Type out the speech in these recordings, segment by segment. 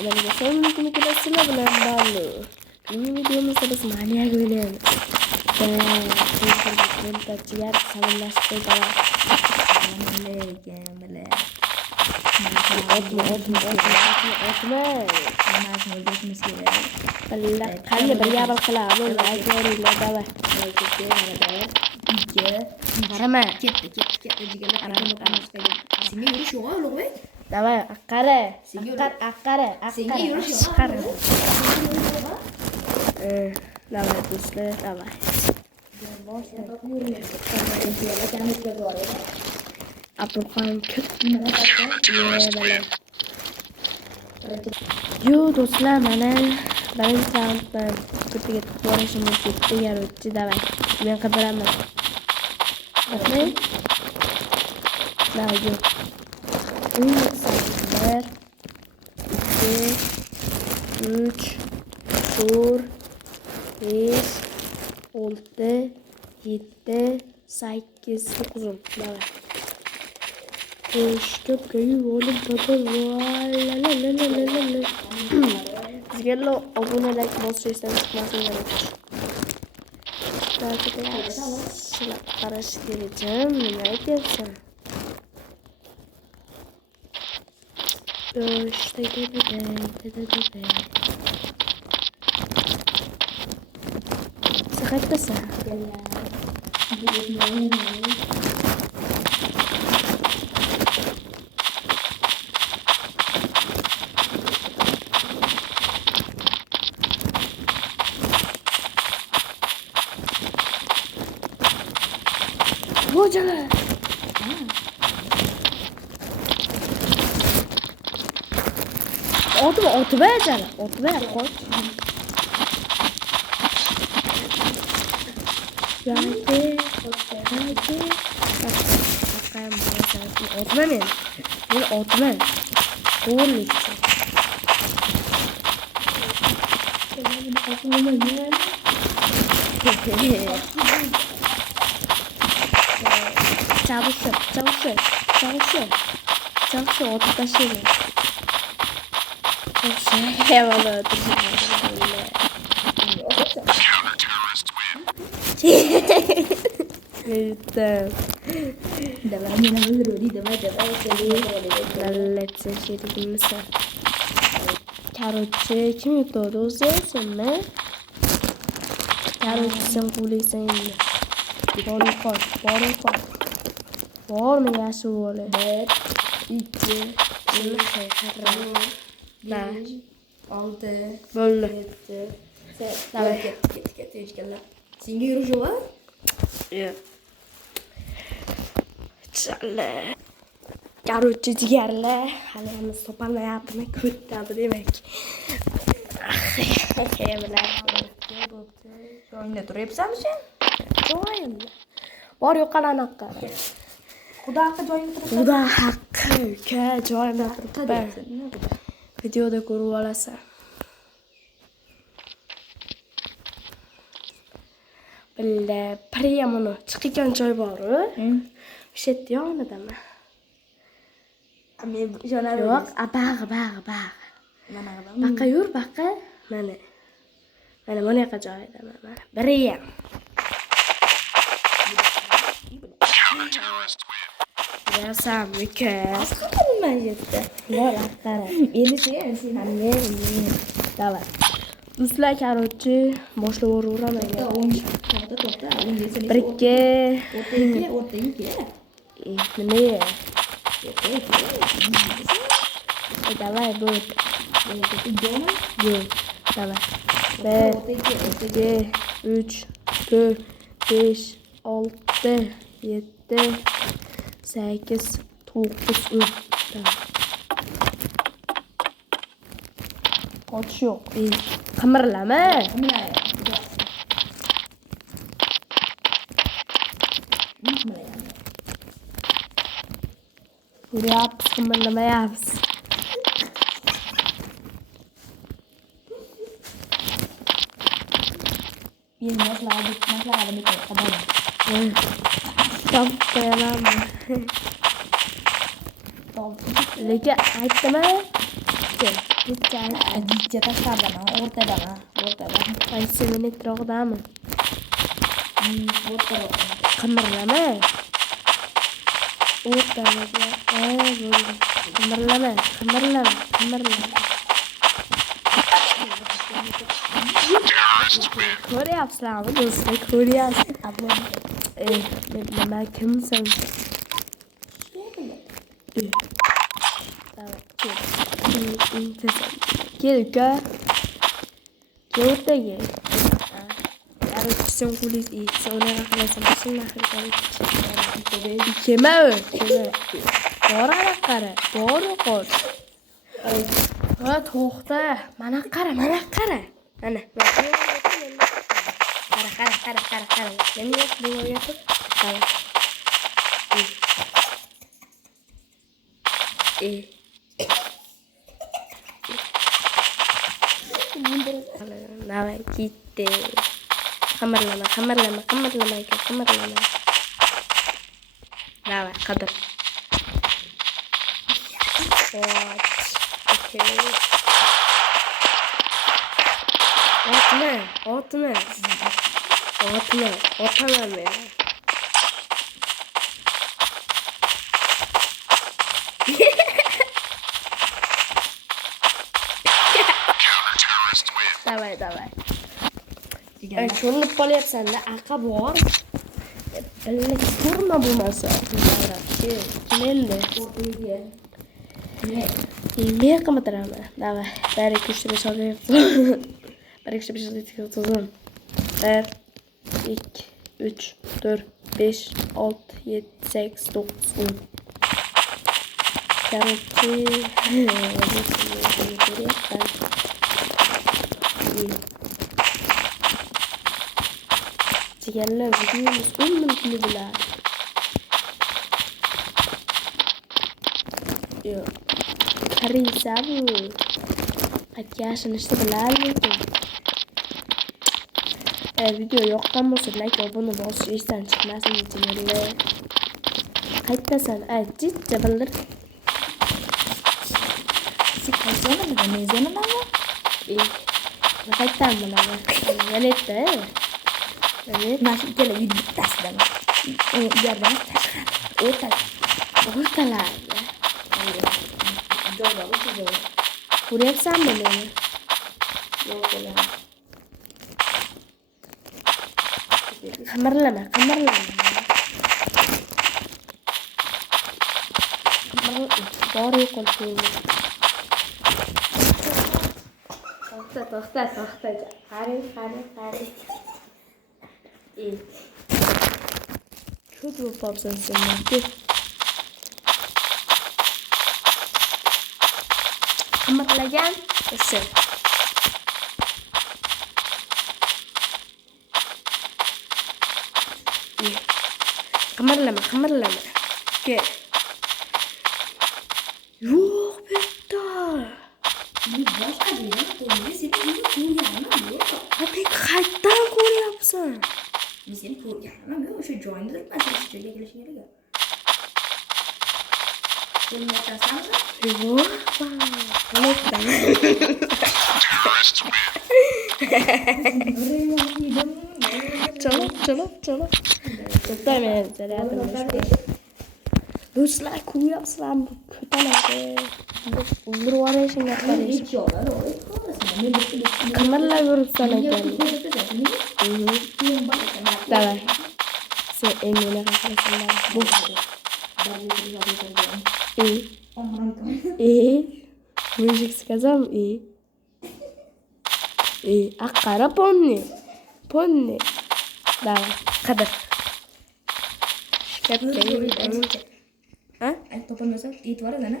Amalga sonraki sizlar bilan Ballu. Bugungi videomizda biz maniyak o'ynaymiz. Montajchilar salomlashib qo'ydilar. Qani bir yabal qilamiz. Aytayliklar davay. Qarama. Ketdi jigarlar. Senga yurish yo'q Ulug'bek. Davay, qara. Aqara. Senga yurish yo'q. Davay do'stlar, davay. Abdulqorim Yo do'stlar, mana birinchi raunddan ko'piga borishimiz ketdi, yaroqchi davay. Men qidiraman. Rahmat. Davay. 1 2 3 4 5 6 7 8 9 davay. Ko'pga yuvolib sizga obunalar bosishdan chiqmasinlar. Sizlar qarash kerakmi? Nima aytyapsan? Qayerdasan? Hocalar. Otu ver. Koy. Haydi. Bakayım bana. Otma men. Ben otma. Doğruliksin. Çalışıyor. Otu taşıyla. Eyvallah otursun. Gitu. Dalamnya nama Rudi, damai. Lallet şeridimiz var. Короче, kim yutuyordu? Uzayasın mı? Короче, sen kuleysen yine. Boru koy. Var mı yaşı böyle? 1 2 5 6 Böyle. 7 ketdi jigarlar. Senga yurish yo'q? Yo'q. Challe. Короче, jigarlar, halimiz toparlayapmiz, ko'tadi demak. Joyingda turyapsanmi sen? Joyimda. Bor yo'qlarni qara. Xudo haqqi joyingda turibsan. Xudo haqqi, uka, joyimda turibman. Videoda ko'rib olasan. Billa, priyamoni chiqgan joy bor-ku. O'sha yerda yonidaman. Men jo'nab Yo'q, bag'i. Baqa yur, baqa. Mana bunaqa joyidaman. Biriyam. Yasam, uka. nima yerda? Bor, qara. Endi sen Davay. Do'stlar, короче, boshlab o'raveraman. To'xta. Bir ikki. O'rtaga. Nima? Давай, будет. Давай. 1 2 3 4 5 6 7 8 9 Qoch yo'q. Qimirlama. Yuriyapmiz, qimirlamayapmiz. Men maslahat qildim. Tam qo'yamanmi? Lekin aytdimi? Ajitcha tashqaridaman, o'rtadaman. Qaysi minetroqdami? O'rtaroq. Qimirlama. O'rtadaga. Bo'ldi. Qimirlama. Ko'ryapsizlarmi do'stlar? Ko'ryapsiz. Nima kimsan? Kel uka. Kel o'rtaga. Sen kulis sen unaqa qilasan, shunaqa qilasan. Kema. Bor qara. Ha, to'xta. Mana qara. Ana. Qara. Men yo'q, bu yo'q. Qara. Davay ketdi. Qimirlama. Davay, qadir. Okey. Otma. Otaman men. Davay. Sho'rnib qolyapsan-da, aqa bor. Billa ko'rma bo'lmasa. Kim endi? Men qimirtiraman. Davay. 1 2 3 4 5 6 7 8 9 10. Короче, Jigarlar videomiz 10 minutli bo'ladi. Yo'q. Qaraysa bu. Qaytganishni bilarmikin? Video yoqqan bo'lsa like, obuna bosish esdan chiqmasin jigarlar. Qaytasan, aytchi bildir. Mezonami? Qaytaman mana. Valetda. Mana ikkala yuz bittasidan. Ulardan O'rtalarda. Ko'ryapsanmi meni? Yo'q. Qimirlama. Bor yo'qol qo'yma. To'xta. Qari. Ko'p bo'psan sen. Qimirlagan o'sha. Qimirlama. Kel. Yo'q, bitta. Men boshqa deyman, qo'yga seni ko'rganim yo'q. Qani qayerdan ko'ryapsan? Men seni ko'rganim yo'q, o'sha joyda turibman, sen shu joyga kelishing kerak. Sen yo'qsanmi? Yo'q. Chaloq. To'xtamen, zaryadim. Do'stlar, ko'ryapsizlarmi? Ko'talarga. Undirib yuborishing gaplarni. Qimirlab yuribsan ekan. Davay. Sen endi unaqa qilasan. Bu. Мужик сказал Aqara ponni. Davay, qadir. Shkatga yuribsan. Ay topolmasa e'tiboringdan.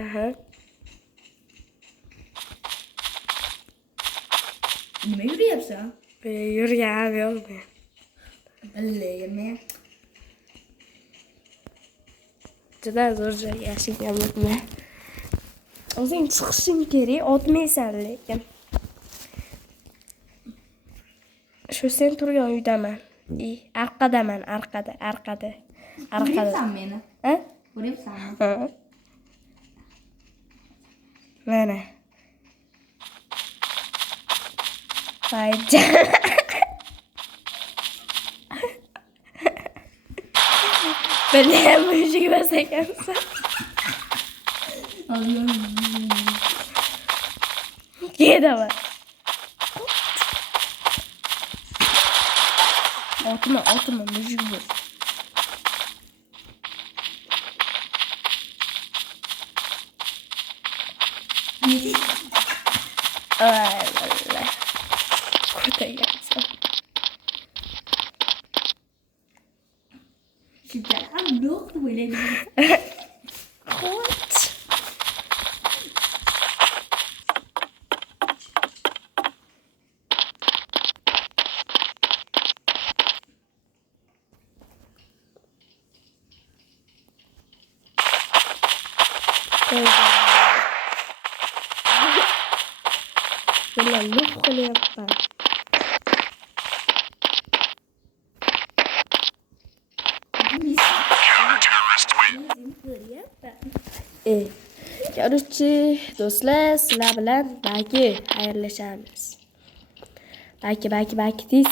Aha. Nima yuryapsan? Yurgan yo'q. Billaymi? Juda zo'r joyga yashaganman. O'zing chiqishing kerak, otmaysan lekin. Shu sen turgan uydaman. Orqadaman. Ko'ryapsan meni? Ha? Ko'ryapsanmi? Ha. Mana. Haydi. Beni hem müzik basacaksın. Alıyorum. Gide var. Altıma müzik bu. Ay vallahi. Kurta gelsin. 진짜 한 명도 왜 이래? Kurt. Böyle lokal yapma. Короче, do'stlar, sizlar bilan balki xayrlashamiz. Balki tez.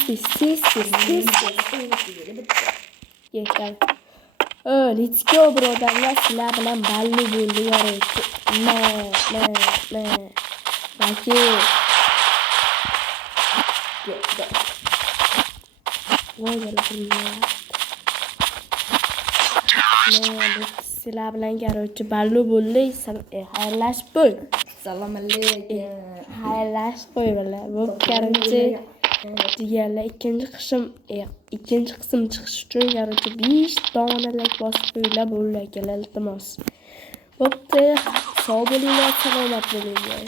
Yeter. Let's go birodarlar, sizlar bilan balli bo'ldi yoraydi. Balki voy sizlar bilan короче balli bo'ldi. Xayrlashib qo'y. Salom alaykum. Xayrlashib qo'y bilan. Bu короче deganlar ikkinchi qism chiqish uchun короче 5 donalik bosib qo'yinglar bo'ldi akalar, iltimos. Bo'pti, sog' bo'linglar, salomat bo'linglar.